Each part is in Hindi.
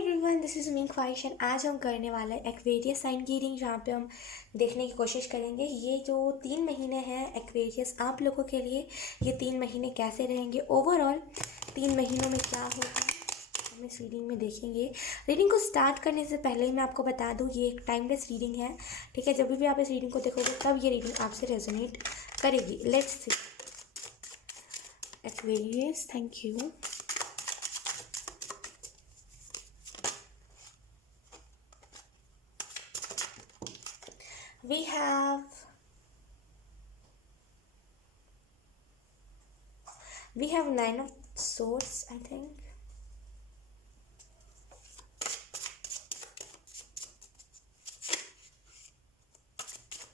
एवरीवन, दिस इज़ मी ख्वाहिश एंड आज हम करने वाले हैं एक्वेरियस साइन की रीडिंग, जहाँ पे हम देखने की कोशिश करेंगे ये जो 3 महीने हैं एक्वेरियस आप लोगों के लिए, ये 3 महीने कैसे रहेंगे, ओवरऑल 3 महीनों में क्या होगा हम इस रीडिंग में देखेंगे। रीडिंग को स्टार्ट करने से पहले ही मैं आपको बता दूँ ये एक टाइमलेस रीडिंग है, ठीक है। जब भी आप इस रीडिंग को देखोगे तब ये रीडिंग आपसे रेजोनेट करेगी। Let's see Aquarius, thank you. We have Nine of Swords, I think.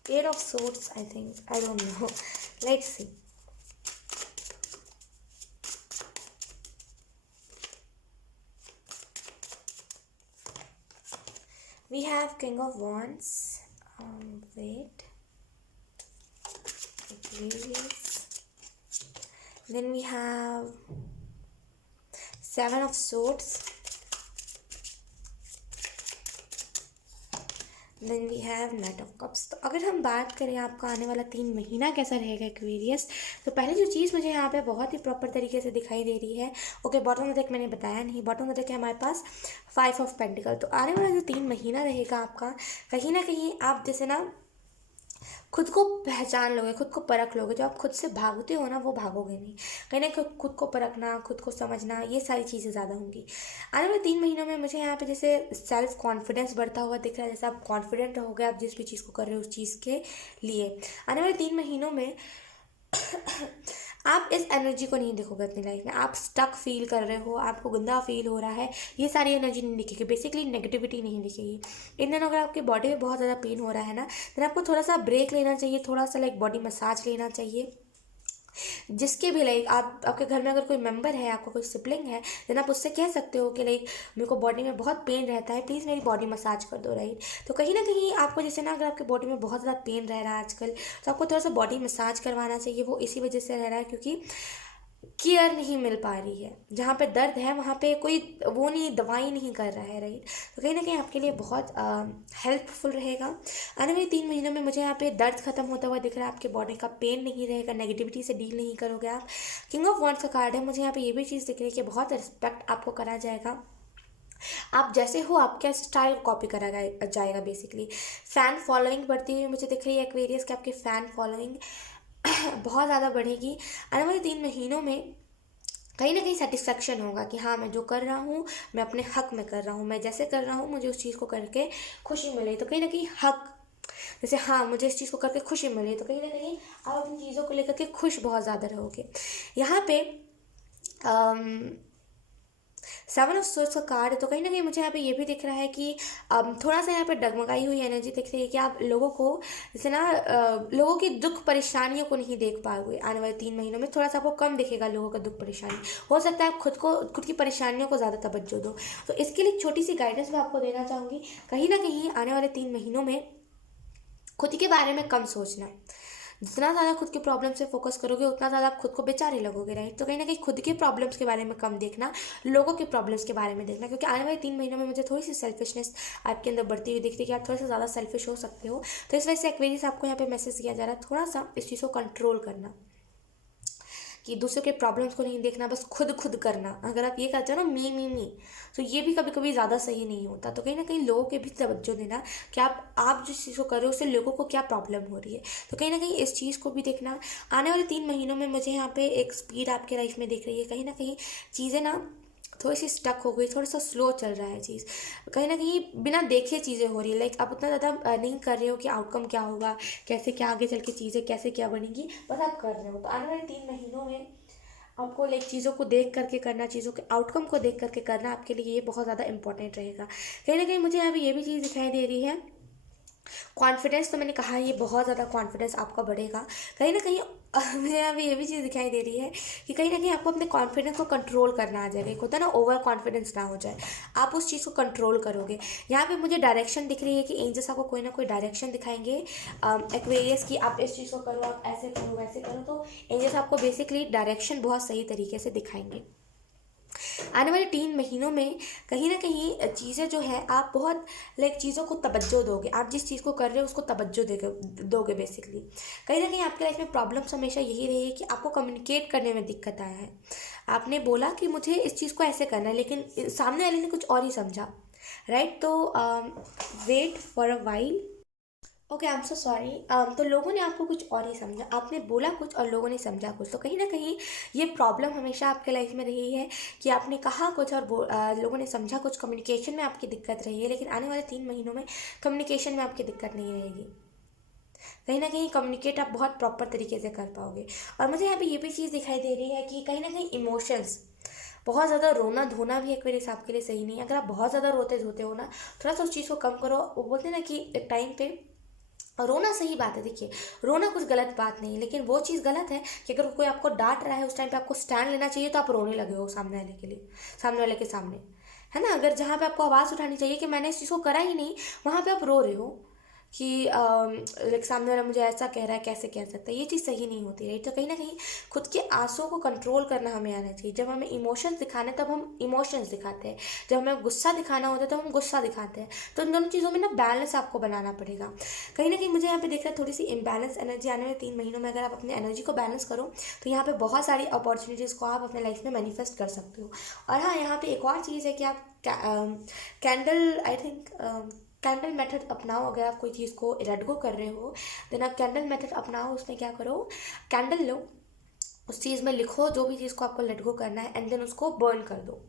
Eight of Swords, I think. I don't know. Let's see. We have King of Wands. Wait. Aquarius. Then we have Seven of Swords. Then we have knight of cups. तो अगर हम बात करें आपका आने वाला 3 महीना कैसा रहेगा एक्वेरियस, तो पहले जो चीज़ मुझे यहाँ पे बहुत ही प्रॉपर तरीके से दिखाई दे रही है, okay, bottom of the deck मैंने बताया नहीं, बॉटम ऑफ द डेक है हमारे पास 5 ऑफ पेंटिकल। तो आने वाला जो 3 महीना रहेगा आपका, कहीं ना कहीं आप जैसे ना खुद को पहचान लोगे, खुद को परख लोगे। जो आप खुद से भागते हो ना, वो भागोगे नहीं। कहीं ना खुद को परखना, खुद को समझना, ये सारी चीज़ें ज़्यादा होंगी आने वाले 3 महीनों में। मुझे यहाँ पे जैसे सेल्फ कॉन्फिडेंस बढ़ता हुआ दिख रहा है, जैसे आप कॉन्फिडेंट रहोगे आप जिस भी चीज़ को कर रहे हो उस चीज़ के लिए। आने वाले 3 महीनों में आप इस एनर्जी को नहीं देखोगे अपनी लाइफ में। आप स्टक फील कर रहे हो, आपको गंदा फील हो रहा है, ये सारी एनर्जी नहीं दिखेगी। बेसिकली नेगेटिविटी नहीं दिखेगी इन दिनों। अगर आपकी बॉडी में बहुत ज़्यादा पेन हो रहा है ना, तो आपको थोड़ा सा ब्रेक लेना चाहिए, थोड़ा सा लाइक बॉडी मसाज लेना चाहिए। जिसके भी लाइक आपके घर में अगर कोई मेंबर है, आपका कोई सिबलिंग है, देन आप उससे कह सकते हो कि लाइक मेरे को बॉडी में बहुत पेन रहता है, प्लीज़ मेरी बॉडी मसाज कर दो, राइट। तो कहीं ना कहीं आपको जैसे ना, अगर आपके बॉडी में बहुत ज़्यादा पेन रह रहा है आजकल, तो आपको थोड़ा सा बॉडी मसाज करवाना चाहिए। वो इसी वजह से रह रहा है क्योंकि केयर नहीं मिल पा रही है। जहाँ पे दर्द है वहाँ पे कोई वो नहीं, दवाई नहीं कर रहा है, राइट। तो कहीं ना कहीं आपके लिए बहुत हेल्पफुल रहेगा आने वाले 3 महीनों में। मुझे यहाँ पे दर्द खत्म होता हुआ दिख रहा है, आपके बॉडी का पेन नहीं रहेगा, नेगेटिविटी से डील नहीं करोगे आप। किंग ऑफ वॉन्ड्स का कार्ड है, मुझे यहाँ पे ये भी चीज़ दिख रही है कि बहुत रिस्पेक्ट आपको करा जाएगा। आप जैसे हो आपका स्टाइल कॉपी करा जाएगा बेसिकली। फैन फॉलोइंग बढ़ती हुई मुझे दिख रही है एक्वेरियस के, आपकी फ़ैन फॉलोइंग बहुत ज़्यादा बढ़ेगी आने वाले 3 महीनों में। कहीं ना कहीं सेटिस्फेक्शन होगा कि हाँ, मैं जो कर रहा हूँ मैं अपने हक में कर रहा हूँ, मैं जैसे कर रहा हूँ मुझे उस चीज़ को करके खुशी मिले। तो कहीं ना कहीं हक, जैसे हाँ मुझे इस चीज़ को करके खुशी मिली, तो कहीं ना कहीं आप अपनी चीज़ों को लेकर के खुश बहुत ज़्यादा रहोगे। यहाँ पे सेवन ऑफ सोर्स का कार्ड है, तो कहीं ना कहीं मुझे यहाँ पे ये भी दिख रहा है कि थोड़ा सा यहाँ पे डगमगाई हुई एनर्जी दिख रही है कि आप लोगों को जैसे ना लोगों की दुख परेशानियों को नहीं देख पाओगे आने वाले 3 महीनों में। थोड़ा सा आपको कम दिखेगा लोगों का दुख परेशानी। हो सकता है आप खुद की परेशानियों को ज़्यादा तवज्जो दो। तो इसके लिए एक छोटी सी गाइडेंस मैं आपको देना चाहूँगी। कहीं ना कहीं आने वाले 3 महीनों में खुद के बारे में कम सोचना। जितना ज़्यादा खुद के प्रॉब्लम से फोकस करोगे उतना ज़्यादा आप खुद को बेचारे लगोगे, राइट। तो कहीं ना कहीं खुद के प्रॉब्लम्स के बारे में कम देखना, लोगों के प्रॉब्लम्स के बारे में देखना, क्योंकि आने वाले 3 महीनों में मुझे थोड़ी सी सेल्फिशनेस आपके अंदर बढ़ती हुई दिख रही है कि आप थोड़ा सा ज़्यादा सेल्फिश हो सकते हो। तो इस वजह से एक्वेरियस आपको यहाँ पे मैसेज किया जा रहा है, थोड़ा सा इस चीज़ को कंट्रोल करना, कि दूसरों के प्रॉब्लम्स को नहीं देखना, बस खुद करना। अगर आप ये करते हो ना मी, तो ये भी कभी कभी ज़्यादा सही नहीं होता। तो कहीं ना कहीं लोगों के भी तवज्जो देना कि आप जिस चीज़ को कर रहे हो उससे लोगों को क्या प्रॉब्लम हो रही है। तो कहीं ना कहीं इस चीज़ को भी देखना। आने वाले 3 महीनों में मुझे यहाँ पे एक स्पीड आपके लाइफ में दिख रही है। कहीं ना कहीं चीज़ें ना थोड़ी सी स्टक हो गई, थोड़ा सा स्लो चल रहा है चीज़, कहीं ना कहीं बिना देखे चीज़ें हो रही है। लाइक आप उतना ज़्यादा नहीं कर रहे हो कि आउटकम क्या होगा, कैसे क्या आगे चल के चीज़ें कैसे क्या बनेंगी, बस आप कर रहे हो। तो आने वाले 3 महीनों में आपको लाइक चीज़ों को देख करके करना, चीज़ों के आउटकम को देख करके करना आपके लिए ये बहुत ज़्यादा इंपॉर्टेंट रहेगा। कहीं ना कहीं मुझे यहाँ पे ये भी चीज़ दिखाई दे रही है, कॉन्फिडेंस। तो मैंने कहा ये बहुत ज़्यादा कॉन्फिडेंस आपका बढ़ेगा। कहीं ना कहीं मुझे यहाँ पे ये भी चीज़ दिखाई दे रही है कि कहीं ना कहीं आपको अपने कॉन्फिडेंस को कंट्रोल करना आ जाएगा। एक होता है ना ओवर कॉन्फिडेंस ना हो जाए, आप उस चीज़ को कंट्रोल करोगे। यहाँ पे मुझे डायरेक्शन दिख रही है कि एंजल्स आपको कोई ना कोई डायरेक्शन दिखाएंगे एक्वेरियस की, आप इस चीज़ को करो, आप ऐसे करो वैसे करो। तो एंजल्स आपको बेसिकली डायरेक्शन बहुत सही तरीके से दिखाएंगे। आने वाले 3 महीनों में कहीं ना कहीं चीज़ें जो है आप बहुत लाइक चीज़ों को तवज्जो दोगे, आप जिस चीज़ को कर रहे हो उसको तवज्जो दोगे बेसिकली। कहीं ना कहीं आपके लाइफ में प्रॉब्लम्स हमेशा यही रही है कि आपको कम्युनिकेट करने में दिक्कत आया है। आपने बोला कि मुझे इस चीज़ को ऐसे करना है, लेकिन सामने वाले ने कुछ और ही समझा, राइट? तो wait for a while. Okay, I am so sorry. तो लोगों ने आपको कुछ और ही समझा, आपने बोला कुछ और लोगों ने समझा कुछ। तो कहीं ना कहीं ये प्रॉब्लम हमेशा आपके लाइफ में रही है कि आपने कहा कुछ और लोगों ने समझा कुछ। कम्युनिकेशन में आपकी दिक्कत रही है, लेकिन आने वाले 3 महीनों में कम्युनिकेशन में आपकी दिक्कत नहीं रहेगी। कहीं ना कहीं कम्युनिकेट आप बहुत प्रॉपर तरीके से कर पाओगे। और मुझे यहाँ पे ये भी चीज़ दिखाई दे रही है कि कहीं ना कहीं इमोशंस, बहुत ज़्यादा रोना धोना भी एक मेरे हिसाब के लिए सही नहीं है। अगर आप बहुत ज़्यादा रोते धोते हो ना, थोड़ा सा उस चीज़ को कम करो। वो बोलते हैं ना कि एक टाइम पे रोना सही बात है। देखिए, रोना कुछ गलत बात नहीं है, लेकिन वो चीज़ गलत है कि अगर कोई आपको डांट रहा है उस टाइम पे आपको स्टैंड लेना चाहिए तो आप रोने लगे हो सामने वाले के लिए, सामने वाले के सामने, है ना? अगर जहाँ पे आपको आवाज़ उठानी चाहिए कि मैंने इस चीज़ को करा ही नहीं, वहाँ पे आप रो रहे हो कि लाइक सामने वाला मुझे ऐसा कह रहा है, कैसे कह सकता है? ये चीज़ सही नहीं होती, राइट? तो कहीं ना कहीं खुद के आंसुओं को कंट्रोल करना हमें आना चाहिए। जब हमें इमोशंस दिखाने तब हम इमोशंस दिखाते हैं, जब हमें गुस्सा दिखाना होता है तो हम गुस्सा दिखाते हैं। तो इन दोनों चीज़ों में ना बैलेंस आपको बनाना पड़ेगा। कहीं ना कहीं मुझे यहाँ पे दिख रहा है थोड़ी सी इम्बैलेंस एनर्जी आने वाले 3 महीनों में। अगर आप अपनी एनर्जी को बैलेंस करो तो यहाँ पे बहुत सारी अपॉर्चुनिटीज़ को आप अपने लाइफ में मैनिफेस्ट कर सकते हो। और हाँ, यहाँ पे एक और चीज़ है कि आप candle, I think candle method अपनाओ। अगर आप कोई चीज़ को लेट गो कर रहे हो, देन आप कैंडल मेथड अपनाओ। उसमें क्या करो, कैंडल लो, उस चीज़ में लिखो जो भी चीज़ को आपको लेट गो करना है, एंड देन उसको बर्न कर दो।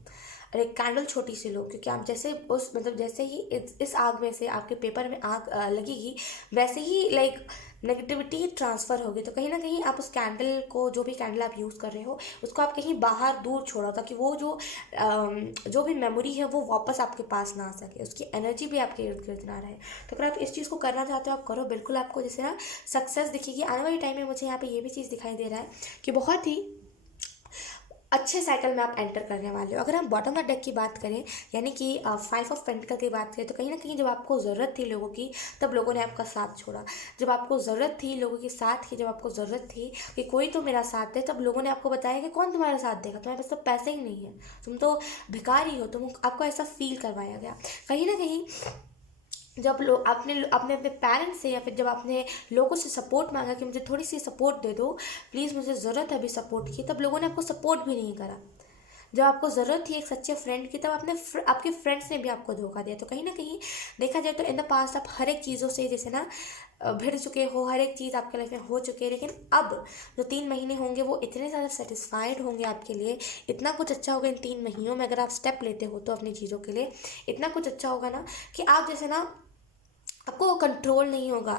और एक कैंडल छोटी सी लो, क्योंकि आप जैसे उस मतलब जैसे ही इस आग में से आपके पेपर में आग लगेगी, वैसे ही लाइक नेगेटिविटी ट्रांसफ़र होगी। तो कहीं ना कहीं आप उस कैंडल को, जो भी कैंडल आप यूज़ कर रहे हो, उसको आप कहीं बाहर दूर छोड़ो, ताकि वो जो भी मेमोरी है वो वापस आपके पास ना आ सके, उसकी एनर्जी भी आपके इर्द गिर्द ना रहे। तो अगर आप इस चीज़ को करना चाहते हो, आप करो बिल्कुल। आपको जैसे ना सक्सेस दिखेगी आने वाले टाइम में। मुझे यहाँ पे ये भी चीज़ दिखाई दे रहा है कि बहुत ही अच्छे साइकिल में आप एंटर करने वाले हो। अगर हम बॉटम ऑफ डेक की बात करें, यानी कि 5 ऑफ पेंटिकल की बात करें, तो कहीं ना कहीं जब आपको ज़रूरत थी लोगों की, तब लोगों ने आपका साथ छोड़ा। जब आपको ज़रूरत थी लोगों के साथ की, जब आपको ज़रूरत थी कि कोई तो मेरा साथ दे, तब लोगों ने आपको बताया कि कौन तुम्हारा साथ देगा, तुम्हारे पास तो पैसे ही नहीं है, तुम तो भिखारी हो। तुम आपको ऐसा फील करवाया गया। कहीं ना कहीं जब लोग आपने अपने अपने पेरेंट्स से, या फिर जब आपने लोगों से सपोर्ट मांगा कि मुझे थोड़ी सी सपोर्ट दे दो प्लीज़, मुझे ज़रूरत है अभी सपोर्ट की, तब लोगों ने आपको सपोर्ट भी नहीं करा। जब आपको ज़रूरत थी एक सच्चे फ्रेंड की, तब आपके फ्रेंड्स ने भी आपको धोखा दिया। तो कहीं ना कहीं देखा जाए तो इन द पास्ट आप हर एक चीज़ों से जैसे ना भिड़ चुके हो, हर एक चीज़ आपके लाइफ में हो चुकी है। लेकिन अब जो 3 महीने होंगे वो इतने ज़्यादा सेटिस्फाइड होंगे आपके लिए, इतना कुछ अच्छा होगा इन 3 महीनों में। अगर आप स्टेप लेते हो तो अपनी चीज़ों के लिए इतना कुछ अच्छा होगा ना, कि आप जैसे ना आपको वो कंट्रोल नहीं होगा,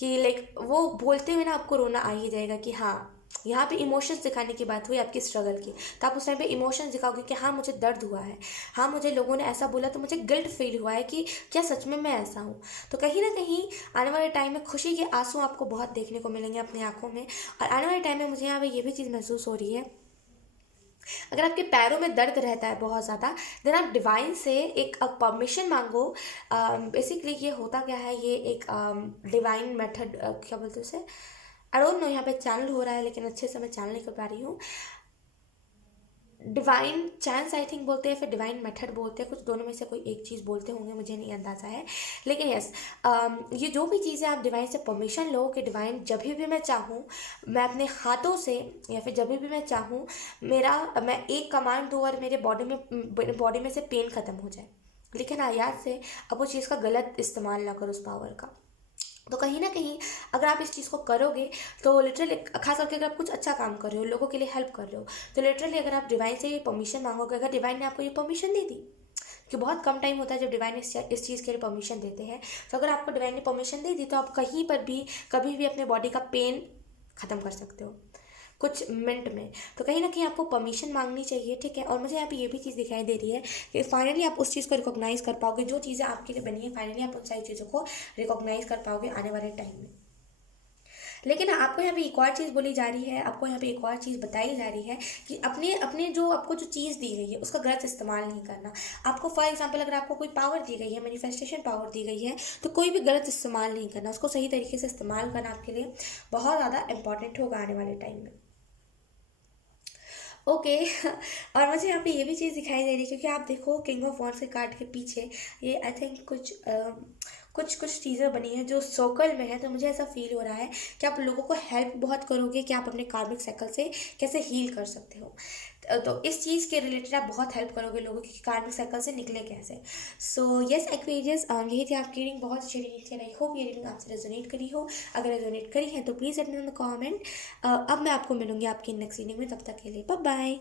कि लाइक वो बोलते हुए ना आपको रोना आ ही जाएगा कि हाँ, यहाँ पे इमोशंस दिखाने की बात हुई आपकी स्ट्रगल की, तो आप उस टाइम पे इमोशंस दिखाओगे कि हाँ मुझे दर्द हुआ है, हाँ मुझे लोगों ने ऐसा बोला तो मुझे गिल्ट फील हुआ है कि क्या सच में मैं ऐसा हूँ। तो कहीं ना कहीं आने वाले टाइम में खुशी के आंसू आपको बहुत देखने को मिलेंगे अपनी आंखों में। और आने वाले टाइम में मुझे यहाँ पे ये भी चीज़ महसूस हो रही है, अगर आपके पैरों में दर्द रहता है बहुत ज़्यादा, देन आप डिवाइन से एक परमिशन मांगो। बेसिकली ये होता क्या है, ये एक डिवाइन मेथड, क्या बोलते हैं उसे, आई डोंट नो यहाँ पे चैनल हो रहा है लेकिन अच्छे से मैं चैनल नहीं कर पा रही हूँ। डिवाइन चांस आई थिंक बोलते हैं, फिर डिवाइन मेथड बोलते हैं, कुछ दोनों में से कोई एक चीज़ बोलते होंगे, मुझे नहीं अंदाज़ा है। लेकिन यस, ये जो भी चीज़ें आप डिवाइन से परमिशन लो कि डिवाइन जब भी मैं चाहूँ, मैं अपने हाथों से, या फिर जब भी मैं चाहूँ, मैं एक कमांड दूँ और मेरे बॉडी में से पेन ख़त्म हो जाए। लेकिन हाँ, याद से अब वो चीज़ का गलत इस्तेमाल ना करो उस पावर का। तो कहीं ना कहीं अगर आप इस चीज़ को करोगे तो लिटरली, खास करके अगर आप कुछ अच्छा काम कर रहे हो, लोगों के लिए हेल्प कर रहे हो, तो लिटरली अगर आप डिवाइन से ये परमिशन मांगोगे, अगर डिवाइन ने आपको ये परमिशन दे दी, कि बहुत कम टाइम होता है जब डिवाइन इस चीज़ के लिए परमिशन देते हैं, तो अगर आपको डिवाइन ने परमिशन दे दी तो आप कहीं पर भी कभी भी अपने बॉडी का पेन ख़त्म कर सकते हो कुछ मिनट में। तो कहीं ना कहीं आपको परमिशन मांगनी चाहिए, ठीक है? और मुझे यहाँ पे ये भी चीज़ दिखाई दे रही है कि फाइनली आप उस चीज़ को रिकॉग्नाइज़ कर पाओगे, जो चीज़ें आपके लिए बनी है, फाइनली आप उन सारी चीज़ों को रिकॉग्नाइज़ कर पाओगे आने वाले टाइम में। लेकिन आपको यहाँ पे एक और चीज़ बोली जा रही है, आपको यहाँ पे एक और चीज़ बताई जा रही है कि अपने अपने जो आपको जो चीज़ दी गई है उसका गलत इस्तेमाल नहीं करना। आपको फॉर एग्जांपल अगर आपको कोई पावर दी गई है, मैनिफेस्टेशन पावर दी गई है, तो कोई भी गलत इस्तेमाल नहीं करना, उसको सही तरीके से इस्तेमाल करना आपके लिए बहुत ज़्यादा इंपॉर्टेंट होगा आने वाले टाइम में। ओके। और मुझे यहाँ पे ये भी चीज़ दिखाई दे रही है, क्योंकि आप देखो किंग ऑफ वॉन्ड्स के कार्ड के पीछे ये आई थिंक कुछ कुछ चीज़ें बनी हैं जो सर्कल में है, तो मुझे ऐसा फील हो रहा है कि आप लोगों को हेल्प बहुत करोगे कि आप अपने कार्मिक साइकिल से कैसे हील कर सकते हो। तो इस चीज़ के रिलेटेड आप बहुत हेल्प करोगे लोगों की, कार्मिक साइकिल से निकले कैसे। सो यस एक्वेरियस, यही थी आपकी रीडिंग, बहुत अच्छी रीडिंग थी। आई होप ये रीडिंग आपसे रेजोनेट करी हो। अगर रेजोनेट करी है तो please let me know in the comment. अब मैं आपको मिलूंगी आपकी नेक्स्ट रीडिंग में, तब तक के लिए बाय बाय।